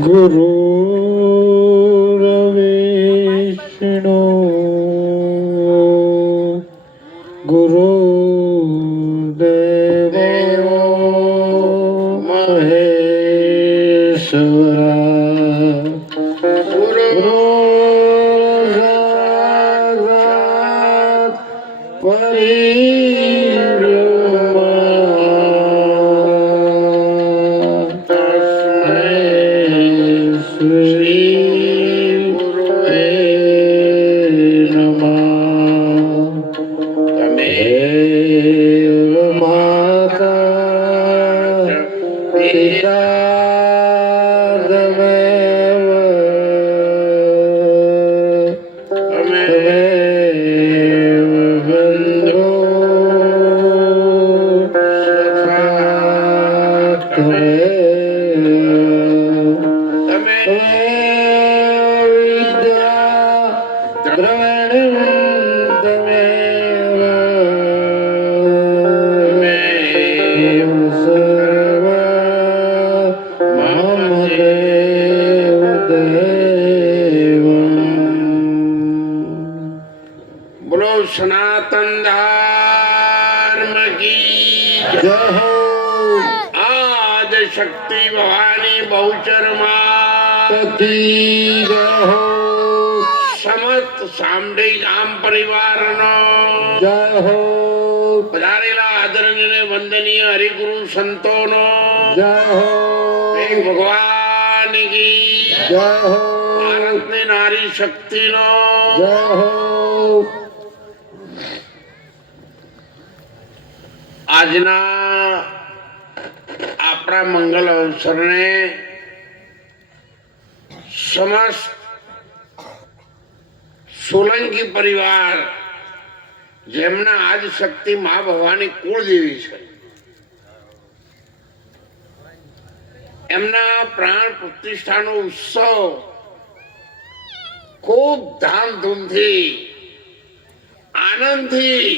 ગુરુર્વિષ્ણુ ગુરુદેવો મહેશ્વરા ગુરુસાક્ષાત્ પરિબ્રહ્મા તસ્મૈ શ્રી ગુરુવે નમઃ. તમેવ માતા પિતા તમેવ બંધો સખા તમેવ વિદ્યા દ્રવિણં તમેવ સર્વ મમ દેવ દેવં. બોલો સનાતન ધર્મ કી જય હો. આદ શક્તિ ભવાની બહુચર માં પતિ જય હો. સમત સામડી ગામ પરિવારનો જય હો. પધારેલા આદરણીય વંદનીય હરિગુરુ સંતોનો જય હો. એક ભગવાન કી જય હો. ભારતની નારી શક્તિનો જય હો. આજના આપણા મંગલ અવસરને સમસ્ત સોલંકી પરિવાર જેમના આદ શક્તિ મા ભવાની કુળદેવી છે એમના પ્રાણ પ્રતિષ્ઠાનો ઉત્સવ ખૂબ ધામધૂમથી આનંદથી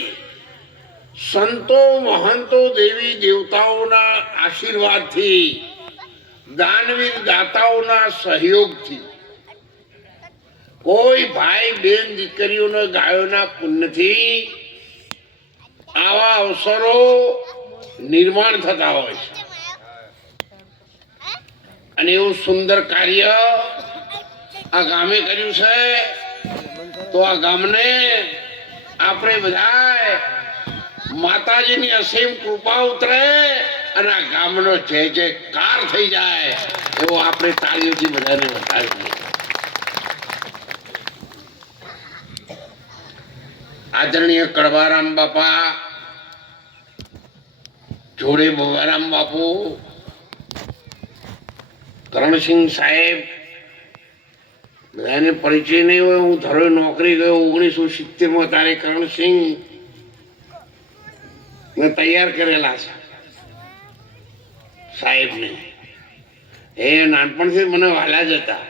સંતો મહંતો દેવી દેવતાઓના આશીર્વાદથી દાનવીર દાતાઓના સહયોગથી કોઈ ભાઈ બેન દીકરીઓના ગાયોના પુણ્યથી આવા અવસરો નિર્માણ થતા હોય છે અને એવું સુંદર કાર્ય આ ગામે કર્યું છે તો આ ગામને આપણે બધા માતાજીની અસીમ કૃપા ઉતરે અને આ ગામનો જય જયકાર થઈ જાય એવો આપણે તાળીઓથી બધાને બતાવીએ. આદરણીય કડવારામ બાપા, જોડે ભોગારામ બાપુ, કરણસિંહ સાહેબ, બધાને પરિચય નહીં હોય. હું ધરોઈ નોકરી ગયો 1970 તારે કરણસિંહ મેં તૈયાર કરેલા છે સાહેબને. એ નાનપણથી મને વાલા જ હતા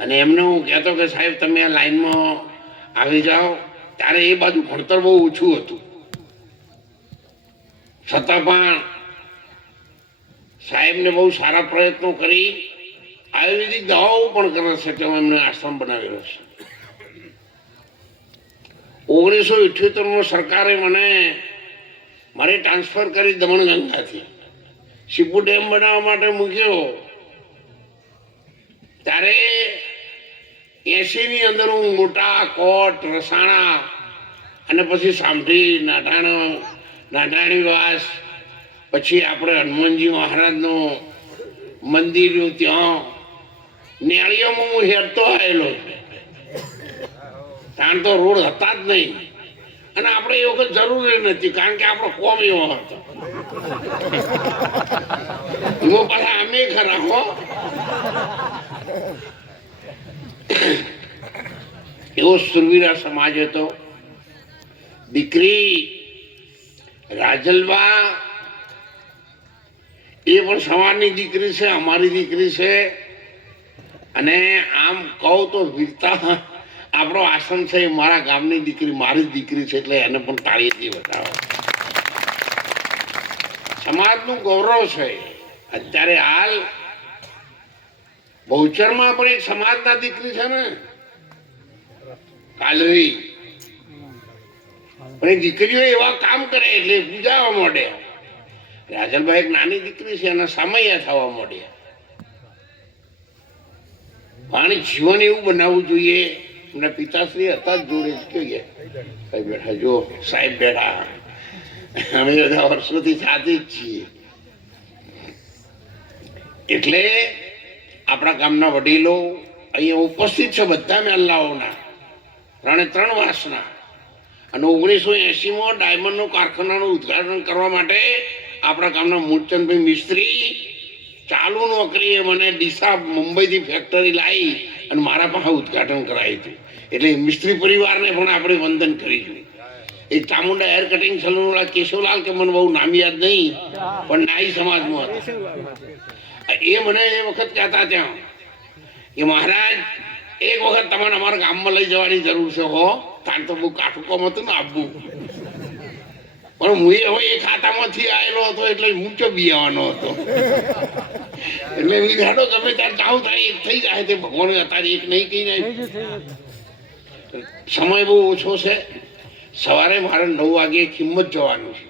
અને એમને હું કહેતો કે સાહેબ તમે આ લાઈનમાં આવી જાઓ. ત્યારે એ બાજુ ભણતર બહુ ઓછું હતું, છતાં પણ સાહેબને બહુ સારા પ્રયત્નો કરી આયુર્વેદિક દવાઓ પણ કરે છે તેમાં એમને આશ્રમ બનાવેલો છે. 1978 સરકારે મને મારે ટ્રાન્સફર કરી દમણગંગાથી શિપુ ડેમ બનાવવા માટે મૂક્યો. ત્યારે 80ની અંદર હું મોટા કોટ રસાણા અને પછી સામઠી નાટાણી વાસ, પછી આપણે હનુમાનજી મહારાજનું મંદિર ત્યાં નેળીઓમાં હું હેરતો આવેલો. ત્યાં તો રોડ હતા જ નહીં અને આપણે એ વખત જરૂરી નથી કારણ કે આપણો કોમ એવો હતો. એમાં પાછા અમે ખરા હો. એવો સુરવીરા સમાજ હતો. દીકરી રાજલબા એ પણ સવારની દીકરી છે, અમારી દીકરી છે. અને આમ કહું તો વીરતા આપણો આશ્રમ છે એ મારા ગામની દીકરી મારી જ દીકરી છે એટલે એને પણ તાળીથી બતાવો. સમાજનું ગૌરવ છે. અત્યારે હાલ બહુચરમાં પણ એક સમાજના દીકરી છે ને કાલવી, પણ એ દીકરીઓ એવા કામ કરે એટલે પૂજાવા માંડે. રાજલભાઈ એક નાની દીકરી છે એના સામૈયા થવા માંડ્યા. પણ જીવન એવું બનાવવું જોઈએ. એમના પિતાશ્રી હતા જ જોડે જ જોઈએ. કઈ બેઠા જો સાહેબ બેઠા, અમે બધા વર્ષોથી સાથે જ છીએ. એટલે આપણા ગામના વડીલો અહીંયા ઉપસ્થિત છે, બધા મહેલાઓના 3 વાસના. અને 1980માં ડાયમંડનો કારખાનાનું ઉદ્ઘાટન કરવા માટે આપણા ગામના મૂળચંદભાઈ મિસ્ત્રી ચાલુ નોકરીએ મને ડીસા મુંબઈથી ફેક્ટરી લાવી અને મારા પાસે ઉદ્ઘાટન કરાવ્યું હતું. એટલે મિસ્ત્રી પરિવારને પણ આપણે વંદન કરીશું. એક ચામુંડા હેર કટિંગ સલૂન વાળા કેશવલાલ, કે મને બહુ નામ યાદ નહીં, પણ નાઈ સમાજમાં હતા. એ મને એ વખત કહેતા ત્યાં કે મહારાજ એક વખત તમારે અમારા ગામમાં લઈ જવાની જરૂર છે. હો તાર તો બહુ કાઠું કામ હતું ને આપવું, પણ હું હવે એ ખાતામાંથી આવેલો હતો એટલે હું ચો બિયાવાનો હતો. એટલે મેં ધાડો ગમે ત્યારે ચાહું થાય એક થઈ જાય. તે ભગવાન અત્યારે એક નહીં કહી જાય. સમય બહુ ઓછો છે. સવારે મારે 9 વાગે કિંમત જવાનું છે.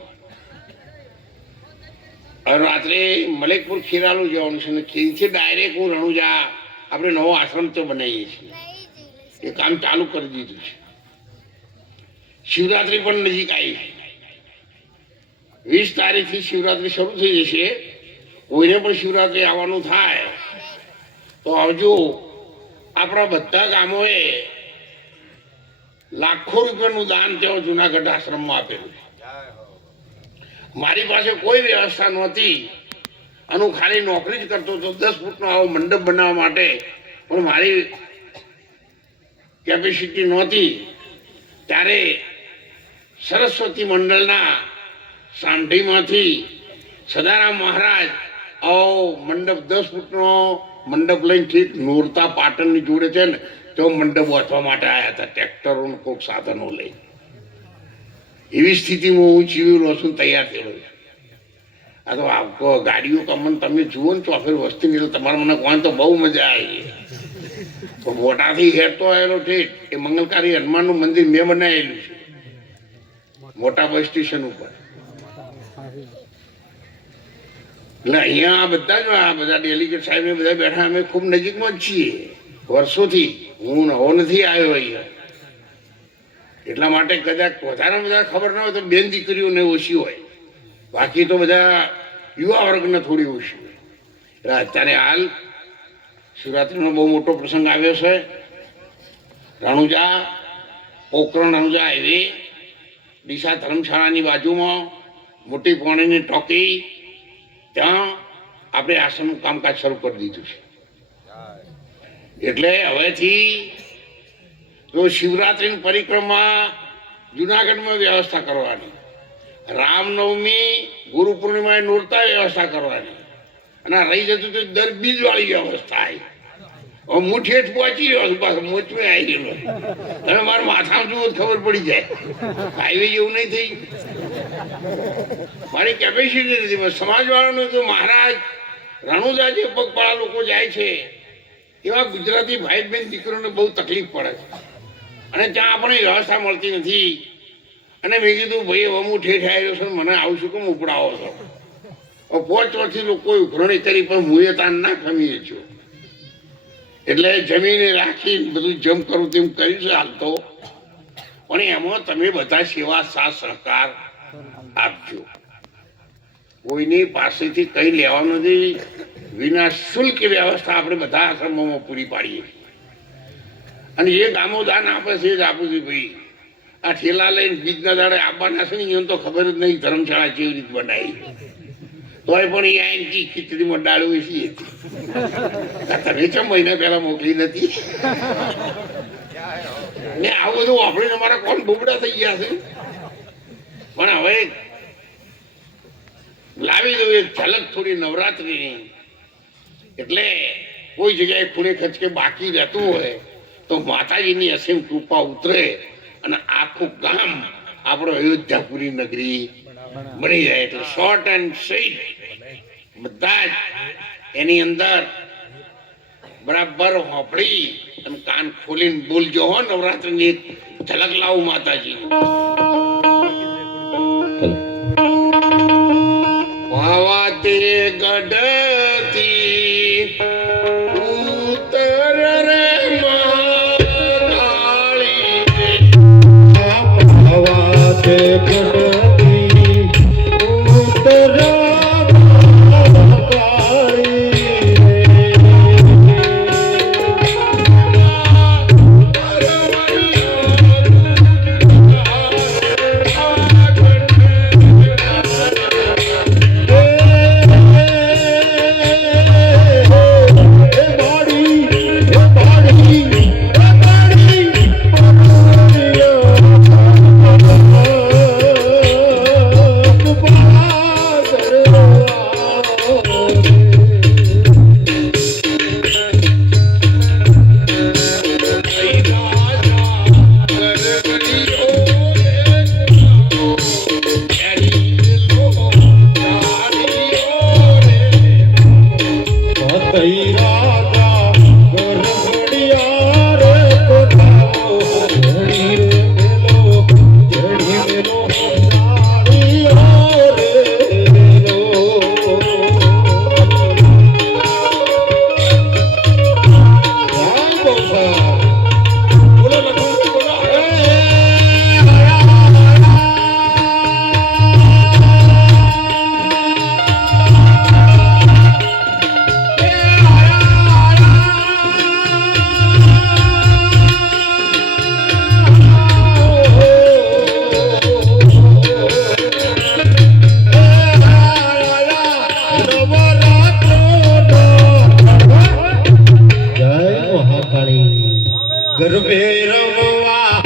રાત્રે મલેકપુર ખીરાલું જવાનું છે ને ખીરથી ડાયરેક્ટ હું રણુજા આપણે નવો આશ્રમ તો બનાવીએ છીએ. એ કામ ચાલુ કરી દીધું છે. શિવરાત્રી પણ નજીક આવી. 20 તારીખથી શિવરાત્રી શરૂ થઈ જશે. કોઈને પણ શિવરાત્રી આવવાનું થાય તો આવજો. આપણા બધા ગામોએ લાખો રૂપિયાનું દાન ત્યાં જુનાગઢ આશ્રમમાં આપેલું છે. મારી પાસે કોઈ વ્યવસ્થા નહોતી અને હું ખાલી નોકરી જ કરતો હતો. 10 ફૂટનો આવો મંડપ બનાવવા માટે પણ મારી કેપેસિટી નહોતી. ત્યારે સરસ્વતી મંડળના સાંઢીમાંથી સદારામ મહારાજ આવો મંડપ 10 ફૂટનો મંડપ લઈને ઠીક નોરતા પાટણની જોડે છે ને તો મંડપ વાંચવા માટે આવ્યા હતા, ટ્રેક્ટરો કોઈક સાધનો લઈ. એવી સ્થિતિમાં હું જીવેલો છું, તૈયાર થયેલો છું. આ તો ગાડીઓ કમન તમે જુઓ ને ચોફેર વસ્તી એટલે તમારે મને કોણ તો બહુ મજા આવી. તો મોટાથી હેરતો આવેલો ઠીક એ મંગલકારી હનુમાનનું મંદિર મેં બનાવેલું છે મોટા બસ સ્ટેશન ઉપર. એટલે અહીંયા આ બધા ડેલિગેટ સાહેબ ને બધા બેઠા. અમે ખૂબ નજીકમાં જ છીએ વર્ષોથી. હું નવો નથી આવ્યો અહીંયા. એટલા માટે કદાચ વધારે બધા ખબર ના હોય તો બેન દીકરીઓને ઓછી હોય, બાકી તો બધા યુવા વર્ગને થોડી ઓછી હોય. એટલે અત્યારે હાલ શિવરાત્રીનો બહુ મોટો પ્રસંગ આવ્યો છે. રણુજા પોકરણ રણુજા હાઈવે ડીસા ધર્મશાળાની બાજુમાં મોટી પાણીની ટોકી, ત્યાં આપણે આશ્રમનું કામકાજ શરૂ કરી દીધું છે. એટલે હવેથી તો શિવરાત્રીની પરિક્રમા જુનાગઢમાં વ્યવસ્થા કરવાની, રામનવમી ગુરુ પૂર્ણિમાએ નોરતા વ્યવસ્થા કરવાની, અને રહી જતું તો દર બીજ વાળી વ્યવસ્થા આવી. હવે હું ઠેઠ પહોંચી ગયો છું, પાછો મોચમે આવી ગયેલો. તમે મારા માથામાં જુઓ ખબર પડી જાય. હાઈવે જેવું નહીં થઈ ગયું. મારી કેપેસિટી નથી. સમાજવાળાનું તો મહારાજ રણુજા જે પગપાળા લોકો જાય છે એવા ગુજરાતી ભાઈ બહેન દીકરીઓને બહુ તકલીફ પડે છે અને ત્યાં આપણે વ્યવસ્થા મળતી નથી. અને મેં કીધું ભાઈ હવે હું ઠેઠ આવ્યો છું, મને આવું છું કેમ ઉપડાવો છો. 5 વર્ષથી લોકોએ ઉઘરણી કરી પણ હું એ તાન ના ખમીએ છું. એટલે જમીને રાખી બધું જેમ કરું તેમ કર્યું છે હાલ તો. પણ એમાં તમે બધા સેવા સાથ સહકાર આપજો. કોઈની પાસેથી કંઈ લેવાનું નથી. વિના શુલ્ક વ્યવસ્થા આપણે બધા આશ્રમોમાં પૂરી પાડીએ. અને એ ગામો દાન આપે છે જ આપું છું ભાઈ. આ ઠેલા લઈને બીજના દાડે આપવાના છે ને એને તો ખબર જ નહીં ધર્મશાળા કેવી રીતે બનાવી. તોય પણ એ આઈની ખીચડીમાં ડાળવી છીએ. તમે 6 મહિના પહેલા મોકલી નથી ને આવું બધું વાપરીને અમારા કોણ બુબડા થઈ ગયા છે. પણ હવે લાવી દઉં એક ઝલક થોડી નવરાત્રીની. એટલે કોઈ જગ્યાએ ખૂણે ખચકે બાકી રહેતું હોય તો માતાજીની અસીમ કૃપા ઉતરે અને આખું ગામ આપણો અયોધ્યાપુરી નગરી બની જાય. એટલે શોર્ટ એન્ડ સ્વીટ બધા જ એની અંદર બરાબર હોપડી અને કાન ખોલીને બોલજો હો. નવરાત્રીની એક ઝલક લાવું માતાજી. વાવા તે ગઢથી ઉતર રે મહાકાળી હવા તે ગઢથી ઉતર ગરબે રમવા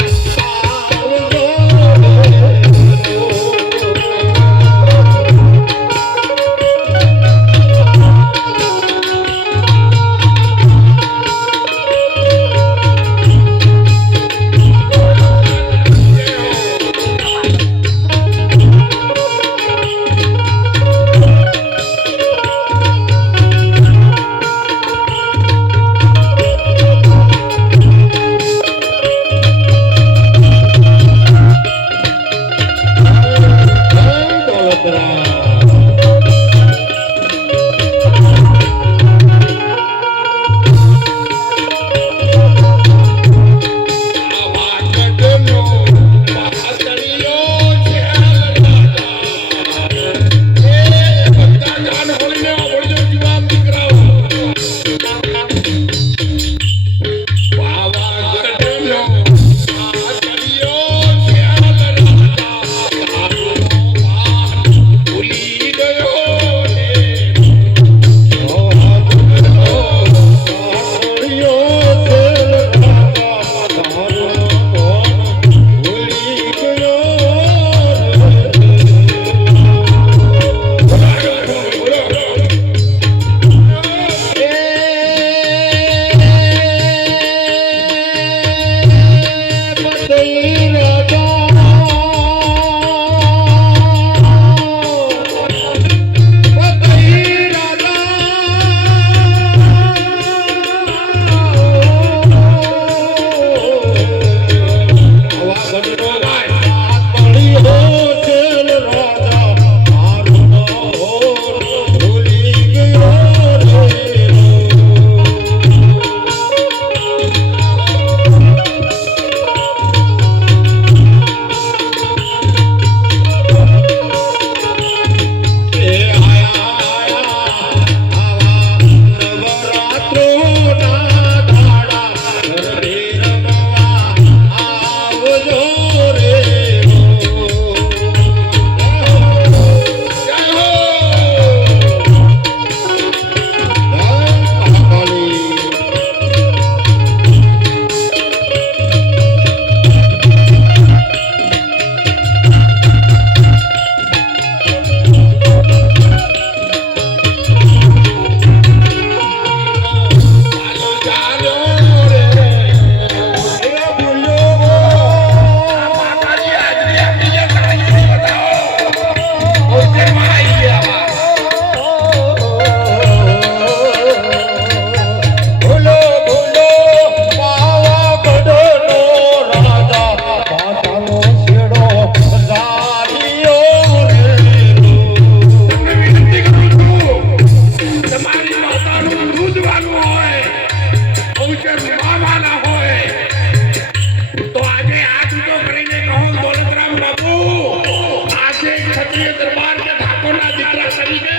દરબાર કે ઠાકોરના દીકરા તરીકે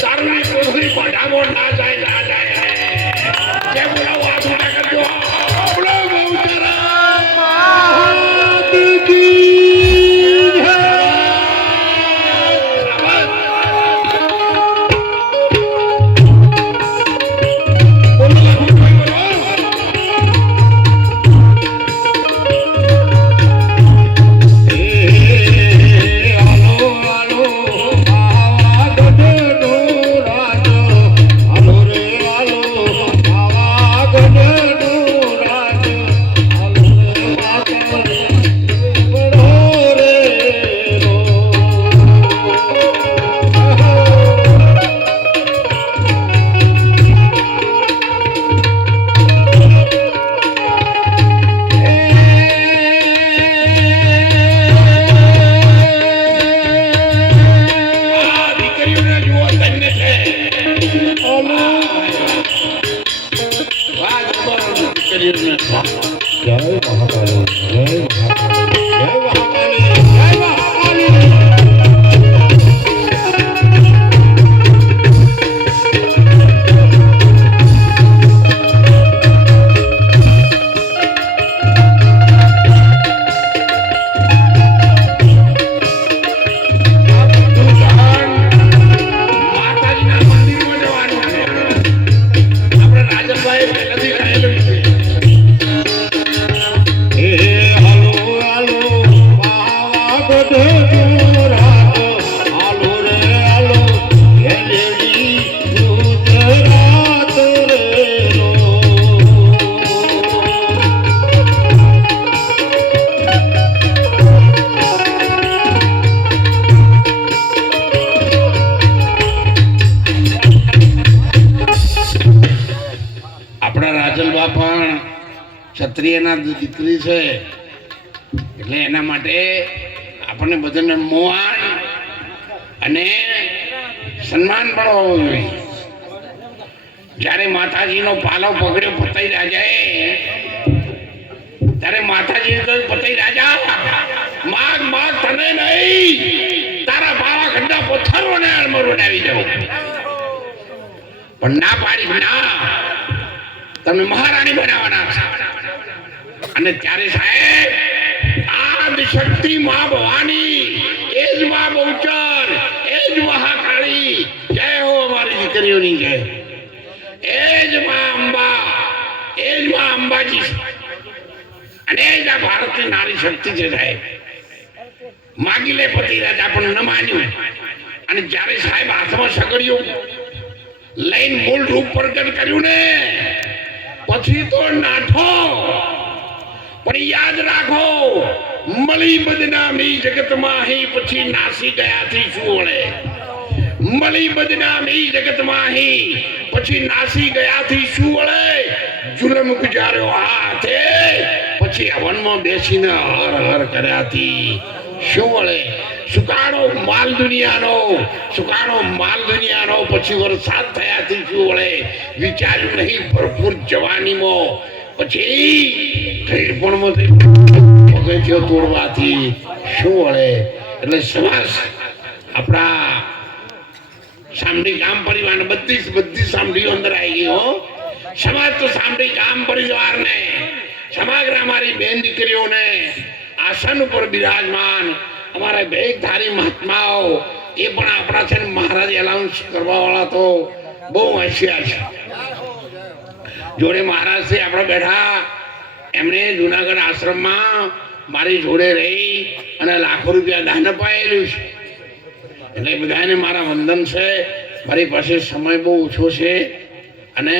તારની કોઠડી પઢામો ના જાય જે બોલાવો હાથ ઊંચા કરજો બોલો બહુચરા જય મહાકાળી જય મહાકાળી જય મહાકાળી જય મહાકાળી માતાજીના મંદિરમાં જવાનું છે આપણે રાજનભાઈ પહેલાથી કહેલું છે આપણા રાજલબા પણ ક્ષત્રિયના દીકરી છે એટલે એના માટે આપણને બધાને મોહાન અને સન્માન પણ હોવું જોઈએ જ્યારે માતાજીનો પાલવ પકડ્યો પતઈ રાજાએ ત્યારે માતાજીએ કહ્યું પતઈ રાજા માગ માગ તને નહીં તારા બાવા ખંડા પથ્થરોને મરોડાવી દઉં પણ ના પાડી ના તમને મહારાણી બનાવવાના છે અને ત્યારે સાહેબ આદિશક્તિ માં ભવાની એ જ માં બહુચર એ જ મહાકાળી જય હો અમારી દીકરીઓની જય એ જ માં અંબા એ જ માં અંબાજી અને એ જ આ ભારતની નારી શક્તિ છે સાહેબ માગી લે પતિ રાજા પણ ન માન્યું અને જ્યારે સાહેબ હાથમાં સગડ્યું લઈને મૂળ રૂપ પ્રગટ કર્યું ને પછી તો નાઠો પણ યાદ રાખો મળી બદનામી જગતમાં હી પછી નાસી ગયાથી શું વળે મળી બદનામી જગતમાં હી પછી નાસી ગયાથી શું વળે જુલમ ગુજાર્યો હાથે પછી હવનમાં બેસીને હર હર કર્યાથી શું વળે સુકાણો માલ દુનિયાનો પછી વરસાદ થયાથી શું વળે વિચાર્યું નહીં ભરપૂર જવાનીમાં પછી પગથિયો તોડવાથી શું વળે એટલે સમાસ આપણા સામડી ગામ પરિવાર બધી સામડીઓ અંદર આવી ગઈ હો સમાજ તો સામડી ગામ પરિવારને સમગ્ર અમારી બેન દીકરીઓને આસન ઉપર બિરાજમાન અમારા ભેગધારી મહાત્માઓ એ પણ આપણા છે મહારાજ એલાઉન્સ કરવા વાળા તો બહુ હોશિયાર છે જોડે મહારાજ છે આપણે બેઠા એમણે જુનાગઢ આશ્રમમાં મારી જોડે રહી અને લાખો રૂપિયા દાન અપાયેલું છે એટલે બધાને મારા વંદન છે મારી પાસે સમય બહુ ઓછો છે અને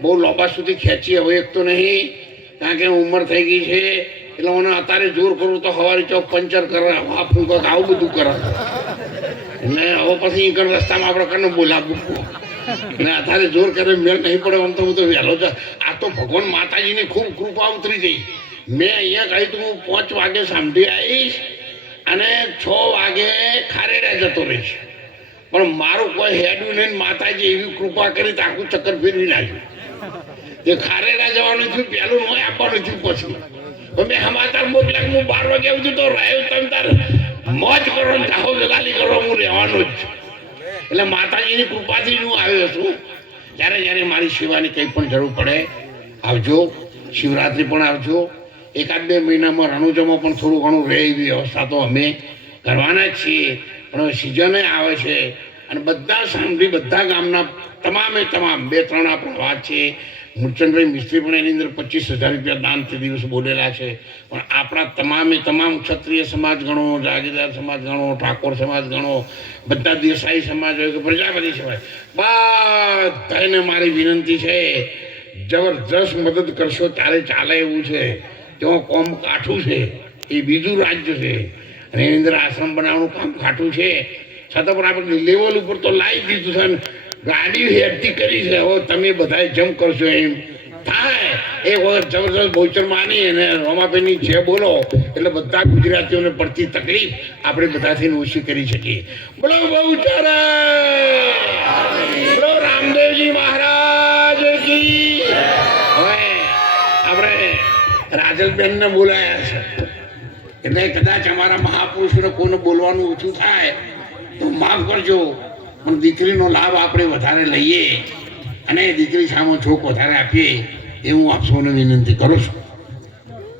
બહુ લોબા સુધી ખેંચી હવે એક તો નહીં કારણ કે ઉંમર થઈ ગઈ છે એટલે મને અત્યારે જોર કરું તો હવારી ચોક પંચર કરે હવા ફૂંકો આવું બધું કરે એટલે હવે પછી રસ્તામાં આપણે કને બોલાવવું ને અત્યારે જોર કરે મેળ નહીં પડે આમ તો હું તો વહેલો જ આ તો ભગવાન માતાજીની ખૂબ કૃપા ઉતરી જઈ મેં અહીંયા કહ્યું તું હું 5 વાગે સાંભળી આવીશ અને 6 વાગે ખારેડા જતો રહીશ પણ મારું કોઈ હેડું નહીં માતાજી એવી કૃપા કરી તો આખું ચક્કર ફેરવી નાખ્યું તે ખારેડા જવાનું થયું પહેલું ન આપવાનું થયું પછી મેં સમાચાર મોકલ્યા હું 12 વાગે આવું તો રહ્યો તમે તાર મોજ કરો ને ચાહો જગાલી કરો, હું રહેવાનું જ છું. એટલે માતાજીની કૃપાથી જ હું આવ્યો છું. જ્યારે મારી સેવાની કંઈ પણ જરૂર પડે આવજો. શિવરાત્રિ પણ આવજો. 1-2 મહિનામાં રણુજામાં પણ થોડું ઘણું રહે એવી વ્યવસ્થા તો અમે કરવાના જ છીએ. પણ હવે સિઝને આવે છે અને બધા સામગ્રી બધા ગામના તમામે તમામ 2-3 આપણા વાત છે. મૂળચંદભાઈ મિસ્ત્રી પણ એની અંદર 25,000 રૂપિયા દાન તે દિવસ બોલેલા છે. પણ આપણા તમામે તમામ ક્ષત્રિય સમાજ ગણો, જાગીરદાર સમાજ ગણો, ઠાકોર સમાજ ગણો, બધા દેસાઈ સમાજ હોય કે પ્રજાપતિ સમાજ, બધાને મારી વિનંતી છે, જબરજસ્ત મદદ કરશો ત્યારે ચાલે એવું છે. ત્યાં કોમ કાઠું છે, એ બીજું રાજ્ય છે અને એની અંદર આશ્રમ બનાવવાનું કામ કાઠું છે. છતાં પણ આપણે લેવલ ઉપર તો લાવી દીધું છે ને ગાડી હેરતી કરી છે. હવે તમે બધા જમ કરશો એમ થાય. એ વખત જબરદસ્ત બોચર માની અને રોમાબેનની જે બોલો એટલે બધા ગુજરાતીઓને પડતી તકલીફ આપણે બધાથી ઓછી કરી શકીએ. બોલો બહુચરા, બોલો રામદેવજી મહારાજ કી. હવે આપણે રાજલબેનને બોલાયા છે એટલે કદાચ અમારા મહાપુરુષોને કોઈને બોલવાનું ઓછું થાય તો માફ કરજો. પણ દીકરીનો લાભ આપણે વધારે લઈએ અને દીકરી સામે છોક વધારે આપીએ એ હું આપ સૌને વિનંતી કરું છું.